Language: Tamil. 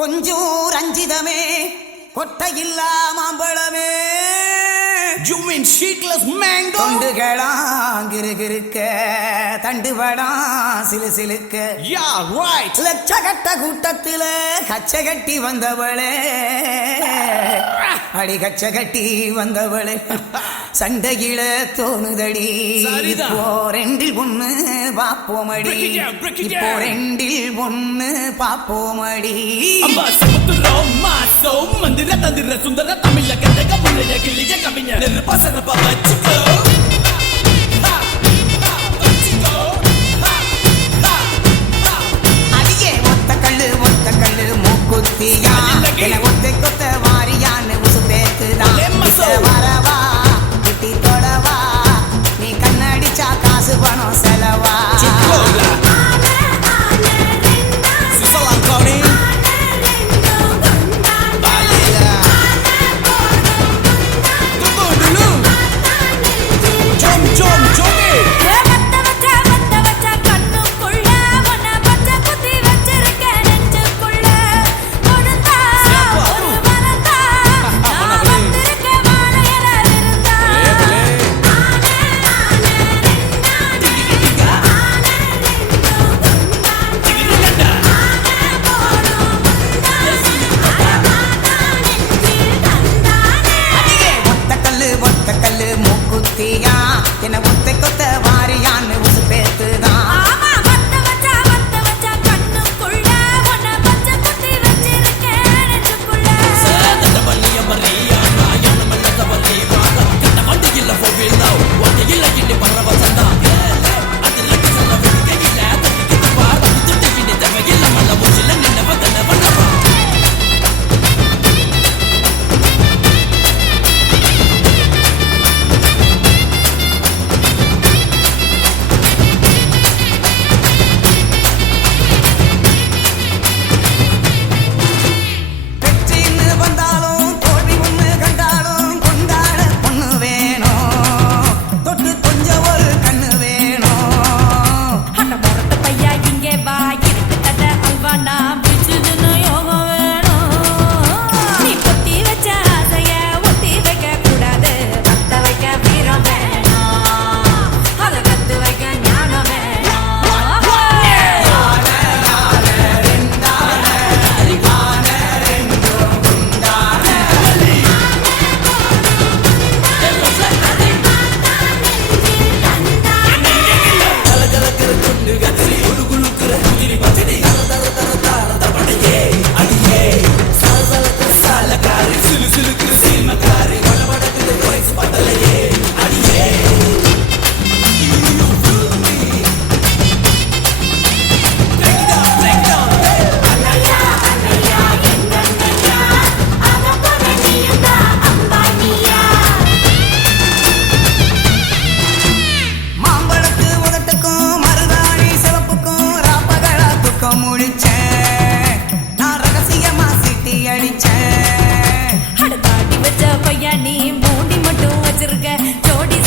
கொஞ்சம் ரஞ்சிதமே கொட்டையில்லா மாம்பழமே You mean sheetless mango? தொண்டுகளாங்கிருகிருக்க தண்டுபடாம் சிலு சிலுக்க. லட்சகட்ட கூட்டத்தில கச்ச கட்டி வந்தவளே அடி கச்ச கட்டி வந்தவளே சண்டையில தோணுதடி. இப்போ ரெண்டில் ஒண்ணு பாப்போமடி இப்போ. ரெண்டில் ஒண்ணு பாப்போமடி மந்திர தந்திர சுந்தர தமிழ முன்னைய கிளிய கவிஞர் பசங்க Tiene ಎನ್ನ ಒತ್ತೆ நான் ரகசியமா சிட்டி அடிச்சேன். அட தாட்டி வச்ச பையா நீ மூடி மட்டும் வச்சிருக்க. ஜோடி